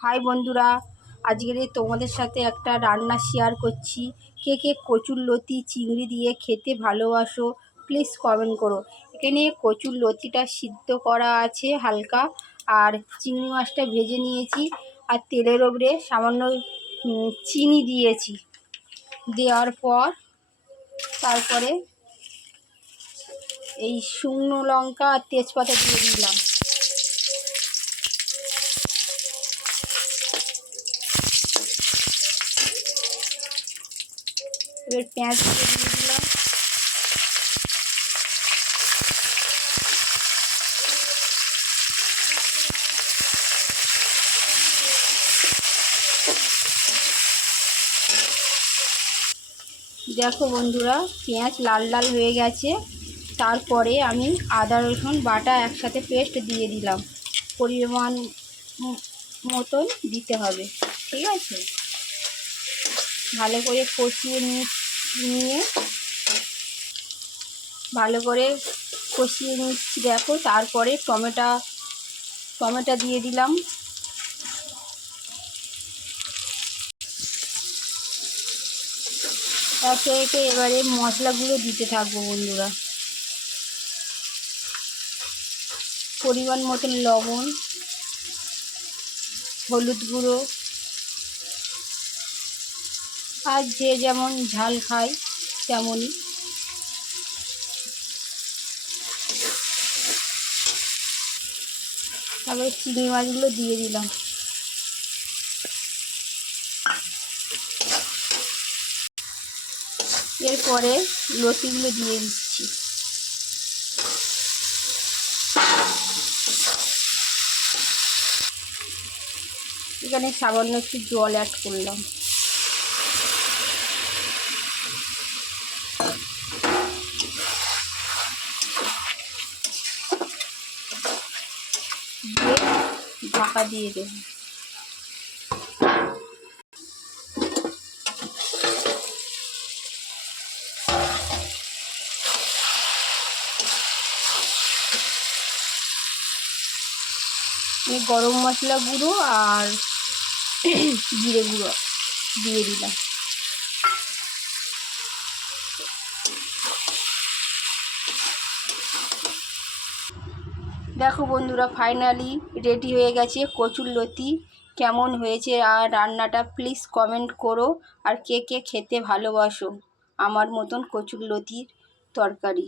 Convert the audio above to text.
High বন্ধুরা, আজকের তোমাদের সাথে একটা রান্না শেয়ার করছি। কে কে কচুরলতি চিংড়ি দিয়ে খেতে ভালোবাসো প্লিজ কমেন্ট করো। এখানে কচুরলতিটা সিদ্ধ করা আছে হালকা, আর চিংড়ি মাছটা ভেজে নিয়েছি, আর তেলের ওপরে সামান্য চিনি দিয়েছি। দেওয়ার পর তারপরে এই শুকনো লঙ্কা আর তেজপাতা দিয়ে দিলাম। এবার পেঁয়াজ দিয়ে দিলাম। দেখো বন্ধুরা, পেঁয়াজ লাল লাল হয়ে গেছে। তারপরে আমি আদা রসুন বাটা একসাথে পেস্ট দিয়ে দিলাম। পরিমাণ মতন দিতে হবে, ঠিক আছে। ভালো করে কষিয়ে নিয়ে ভালো করে কষিয়ে নিচ্ছি। দেখো, তারপরে টমেটো দিয়ে দিলাম। একে একে এবারে মশলাগুলো দিতে থাকবো বন্ধুরা। পরিমাণ মতন লবণ, হলুদ গুঁড়ো, আর যে যেমন ঝাল খায় তেমনই। তারপরে চিংড়ি মাছগুলো দিয়ে দিলাম। এরপরে লতিগুলো দিয়ে দিচ্ছি। এখানে সামান্য একটু জল অ্যাড করলাম। দিয়ে ঢাকা দিয়ে দেব। গরম মশলা গুঁড়ো আর জিরে গুঁড়ো দিয়ে দিলাম। দেখো বন্ধুরা, ফাইনালি রেডি হয়ে গেছে কচুরলতি। কেমন হয়েছে আর রান্নাটা প্লিজ কমেন্ট করো। আর কে কে খেতে ভালোবাসো আমার মতন কচুরলতির তরকারি।